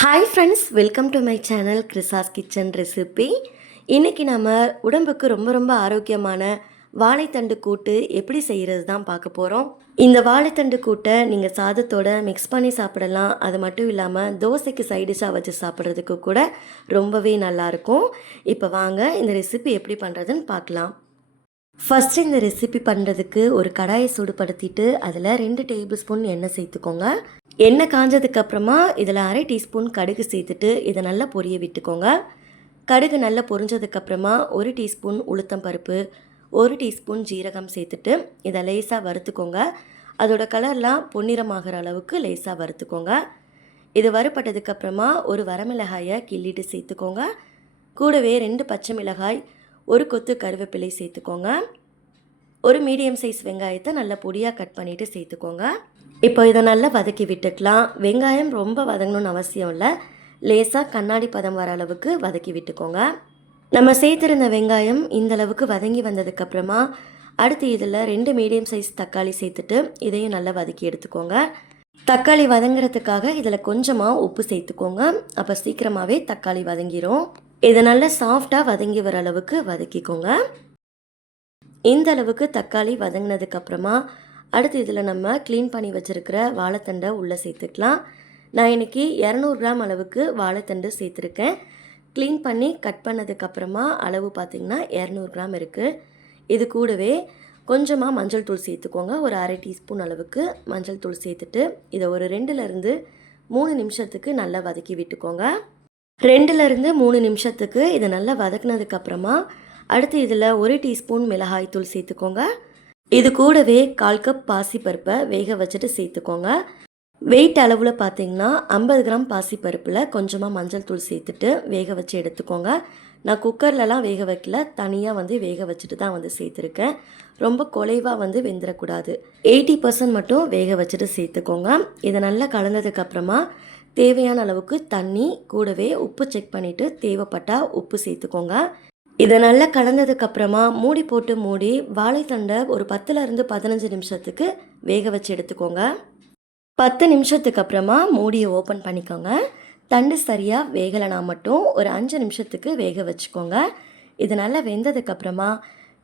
Hi friends, welcome to my channel கிறிஸாஸ் kitchen recipe. இன்றைக்கி நம்ம உடம்புக்கு ரொம்ப ரொம்ப ஆரோக்கியமான வாழைத்தண்டு கூட்டு எப்படி செய்கிறது தான் பார்க்க போகிறோம். இந்த வாழைத்தண்டு கூட்டை நீங்கள் சாதத்தோட மிக்ஸ் பண்ணி சாப்பிடலாம். அது மட்டும் இல்லாமல் தோசைக்கு சைடிஷாக வச்சு சாப்பிட்றதுக்கு கூட ரொம்பவே நல்லாயிருக்கும். இப்போ வாங்க இந்த ரெசிபி எப்படி பண்ணுறதுன்னு பார்க்கலாம். ஃபஸ்ட்டு இந்த ரெசிபி பண்ணுறதுக்கு ஒரு கடாயை சூடுபடுத்திட்டு அதில் 2 டேபிள் ஸ்பூன் எண்ணெய் சேர்த்துக்கோங்க. எண்ணெய் காஞ்சதுக்கப்புறமா இதில் 1/2 டீஸ்பூன் கடுகு சேர்த்துட்டு இதை நல்லா பொரிய விட்டுக்கோங்க. கடுகு நல்லா பொரிஞ்சதுக்கப்புறமா 1 டீஸ்பூன் உளுத்தம் பருப்பு, 1 டீஸ்பூன் ஜீரகம் சேர்த்துட்டு இதை லேசாக வறுத்துக்கோங்க. அதோட கலர்லாம் பொன்னிறமாகிற அளவுக்கு லேசாக வறுத்துக்கோங்க. இது வறுப்பட்டதுக்கப்புறமா ஒரு வரமிளகாயை கிள்ளிட்டு சேர்த்துக்கோங்க. கூடவே 2 பச்சை மிளகாய், ஒரு கொத்து கருவேப்பிலை சேர்த்துக்கோங்க. ஒரு மீடியம் சைஸ் வெங்காயத்தை நல்லா பொடியாக கட் பண்ணிவிட்டு சேர்த்துக்கோங்க. இப்போ இதை நல்லா வதக்கி விட்டுக்கலாம். வெங்காயம் ரொம்ப வதங்கணும்னு அவசியம் இல்லை, லேசாக கண்ணாடி பதம் வர அளவுக்கு வதக்கி விட்டுக்கோங்க. நம்ம சேர்த்துருந்த வெங்காயம் இந்த அளவுக்கு வதங்கி வந்ததுக்கப்புறமா அடுத்து இதில் 2 மீடியம் சைஸ் தக்காளி சேர்த்துட்டு இதையும் நல்லா வதக்கி எடுத்துக்கோங்க. தக்காளி வதங்குறதுக்காக இதில் கொஞ்சமாக உப்பு சேர்த்துக்கோங்க. அப்போ சீக்கிரமாகவே தக்காளி வதங்கிடும். இதை நல்லா சாஃப்டாக வதங்கி வர அளவுக்கு வதக்கிக்கோங்க. இந்த அளவுக்கு தக்காளி வதங்கினதுக்கப்புறமா அடுத்து இதில் நம்ம க்ளீன் பண்ணி வச்சுருக்கிற வாழைத்தண்டை உள்ளே சேர்த்துக்கலாம். நான் இன்றைக்கி 200 கிராம் அளவுக்கு வாழைத்தண்டு சேர்த்துருக்கேன். க்ளீன் பண்ணி கட் பண்ணதுக்கப்புறமா அளவு பார்த்திங்கன்னா 200 கிராம் இருக்குது. இது கூடவே கொஞ்சமாக மஞ்சள் தூள் சேர்த்துக்கோங்க. ஒரு 1/2 டீஸ்பூன் அளவுக்கு மஞ்சள் தூள் சேர்த்துட்டு இதை ஒரு 2லேருந்து 3 நிமிஷத்துக்கு நல்லா வதக்கி விட்டுக்கோங்க. 2லேருந்து 3 நிமிஷத்துக்கு இதை நல்லா வதக்குனதுக்கப்புறமா அடுத்து இதில் 1 டீஸ்பூன் மிளகாய் தூள் சேர்த்துக்கோங்க. இது கூடவே 1/4 கப் பாசிப்பருப்பை வேக வச்சுட்டு சேர்த்துக்கோங்க. வெயிட் அளவில் பார்த்திங்கன்னா 50 கிராம் பாசிப்பருப்பில் கொஞ்சமாக மஞ்சள் தூள் சேர்த்துட்டு வேக வச்சு எடுத்துக்கோங்க. நான் குக்கர்லலாம் வேக வைக்கல, தனியாக வேக வச்சுட்டு தான் சேர்த்துருக்கேன். ரொம்ப குலைவாக வெந்துடக்கூடாது. 80% மட்டும் வேக வச்சுட்டு சேர்த்துக்கோங்க. இதை நல்லா கலந்ததுக்கப்புறமா தேவையான அளவுக்கு தண்ணி, கூடவே உப்பு செக் பண்ணிவிட்டு தேவைப்பட்டால் உப்பு சேர்த்துக்கோங்க. இதை நல்லா கலந்ததுக்கப்புறமா மூடி போட்டு மூடி வாழைத்தண்டை ஒரு 10லேருந்து 15 நிமிஷத்துக்கு வேக வச்சு எடுத்துக்கோங்க. 10 நிமிஷத்துக்கு அப்புறமா மூடியை ஓப்பன் பண்ணிக்கோங்க. தண்டு சரியாக வேகலைனா மட்டும் ஒரு 5 நிமிஷத்துக்கு வேக வச்சுக்கோங்க. இது நல்லா வெந்ததுக்கப்புறமா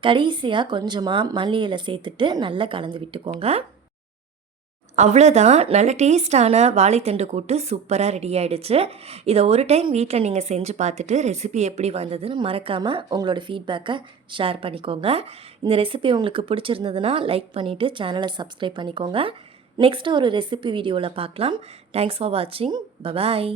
கடைசியாக கொஞ்சமாக மல்லி இலை சேர்த்துட்டு நல்லா கலந்து விட்டுக்கோங்க. அவ்வளோதான், நல்ல டேஸ்டான வாழைத்தண்டு கூட்டு சூப்பராக ரெடி ஆகிடுச்சு. இதை ஒரு டைம் வீட்டில் நீங்கள் செஞ்சு பார்த்துட்டு ரெசிபி எப்படி வந்ததுன்னு மறக்காமல் உங்களோட ஃபீட்பேக்கை ஷேர் பண்ணிக்கோங்க. இந்த ரெசிபி உங்களுக்கு பிடிச்சிருந்ததுன்னா லைக் பண்ணிவிட்டு சேனலை சப்ஸ்கிரைப் பண்ணிக்கோங்க. நெக்ஸ்ட்டு ஒரு ரெசிபி வீடியோவில் பார்க்கலாம். தேங்க்ஸ் ஃபார் வாட்சிங். பபாய்.